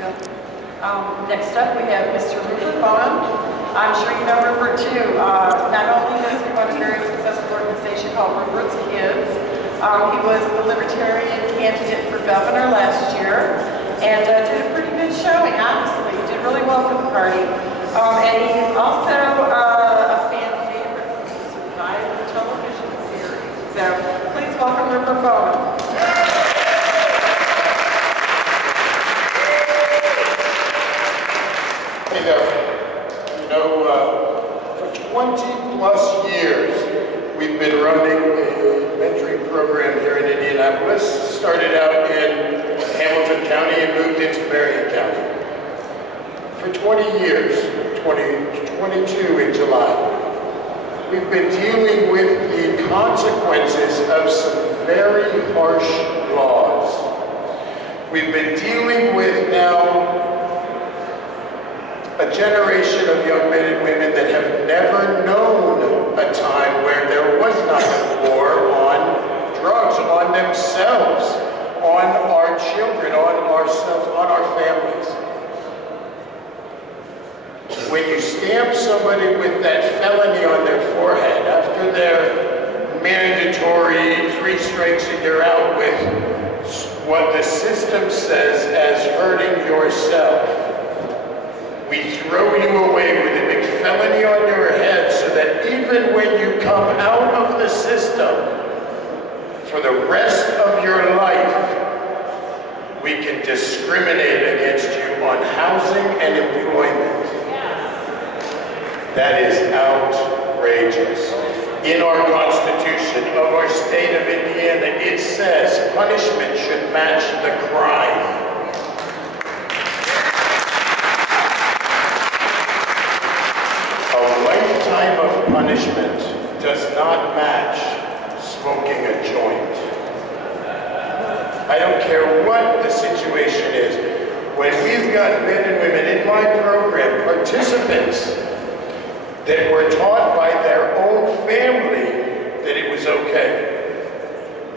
Next up, we have Mr. Rupert Boneham. I'm sure you know Rupert too. Not only does he run a very successful organization called Rupert's Kids, he was the Libertarian candidate for governor last year and did a pretty good showing, honestly. He did really well for the party. And he's also a fan favorite from the Survivor television series. So please welcome Rupert Boneham. Hey there. You know, for 20 plus years, we've been running a mentoring program here in Indianapolis. Started out in Hamilton County and moved into Marion County. For 20 years, 22 in July, we've been dealing with the consequences of some very harsh laws. We've been dealing with now a generation of young men and women that have never known a time where there was not a war on drugs, on themselves, on our children, on ourselves, on our families. When you stamp somebody with that felony on their forehead after their mandatory 3 strikes and you're out with what the system says as hurting yourself, we throw you away with a big felony on your head so that even when you come out of the system for the rest of your life, we can discriminate against you on housing and employment. That is outrageous. In our Constitution of our state of Indiana, it says punishment should match the crime. A lifetime of punishment does not match smoking a joint. I don't care what the situation is. When we've got men and women in my program, participants, that were taught by their own family that it was okay,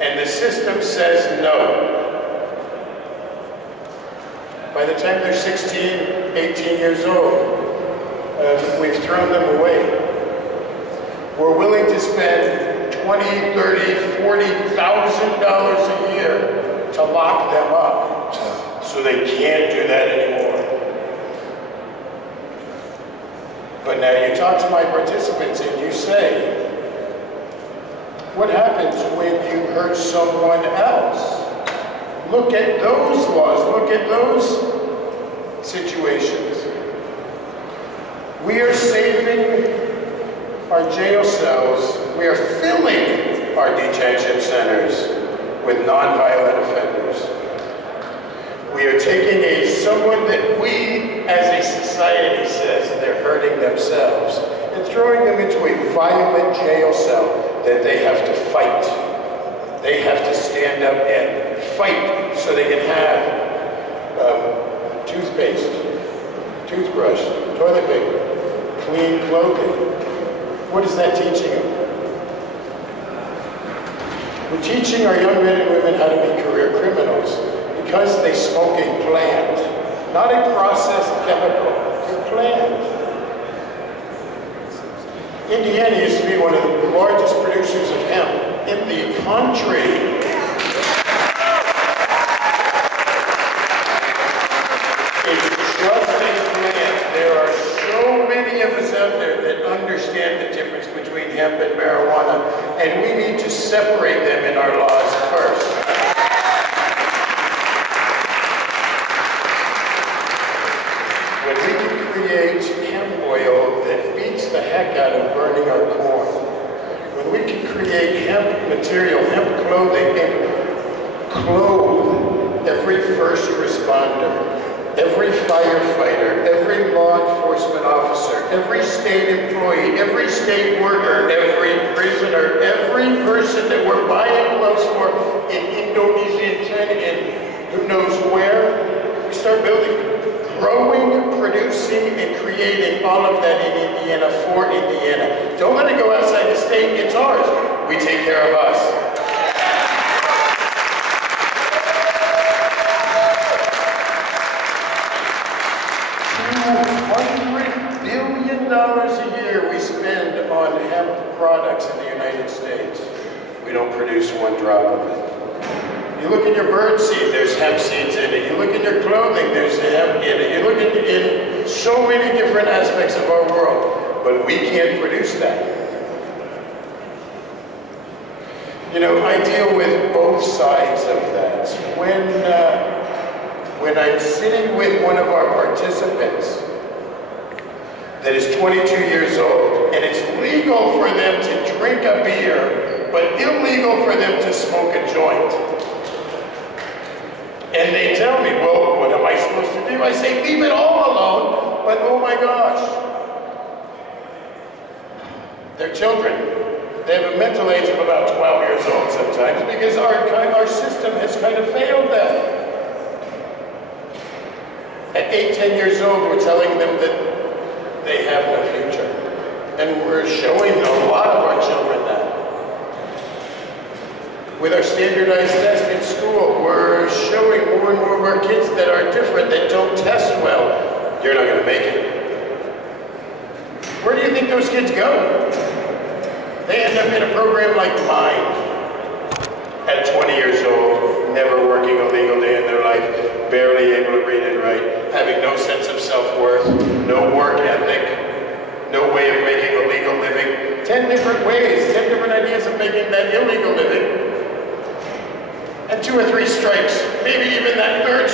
and the system says no. By the time they're 16, 18 years old, we've thrown them away. We're willing to spend $20,000, $30,000, $40,000 a year to lock them up so they can't do that anymore. But now you talk to my participants and you say, what happens when you hurt someone else? Look at those laws, look at those situations. We are saving our jail cells, we are filling our detention centers with nonviolent offenders. We are taking someone that we as a society says they're hurting themselves and throwing them into a violent jail cell that they have to fight. They have to stand up and fight so they can have toothpaste, toothbrush, toilet paper, clean clothing. What is that teaching them? We're teaching our young men and women how to be career criminals because they smoke a plant, not a processed chemical, a plant. Indiana used to be one of the largest producers of hemp in the country. It's just a plant. There are so many of us out there that understand the difference between hemp and marijuana, and we need to separate them in our laws first. When we can create hemp oil that beats the heck out of burning our corn, when we can create hemp material, hemp clothing, and clothe every first responder, every firefighter, every law enforcement officer, every state employee, every state worker, every prisoner, every person that we're buying clothes for in Indonesia and China and who knows where, we start building, growing, producing, and creating all of that in Indiana for Indiana. Don't let it go outside the state, it's ours. We take care of us. you don't produce one drop of it. You look in your bird seed, there's hemp seeds in it. You look in your clothing, there's hemp in it. You look in so many different aspects of our world, but we can't produce that. You know, I deal with both sides of that. When I'm sitting with one of our participants that is 22 years old, and it's legal for them to drink a beer, but illegal for them to smoke a joint. And they tell me, well, what am I supposed to do? I say, leave it all alone, but oh my gosh. They're children. They have a mental age of about 12 years old sometimes because our system has kind of failed them. At 8, 10 years old, we're telling them that they have no future. And we're showing a lot of our children that. With our standardized test in school, we're showing more and more of our kids that are different, that don't test well. You're not going to make it. Where do you think those kids go? They end up in a program like mine. At 20 years old, never working a legal day in their life, barely able to read and write, having no sense of self-worth, no work ethic, no way of making a legal living. 10 different ways, 10 different ideas of making that illegal living. And 2 or 3 strikes, maybe even that third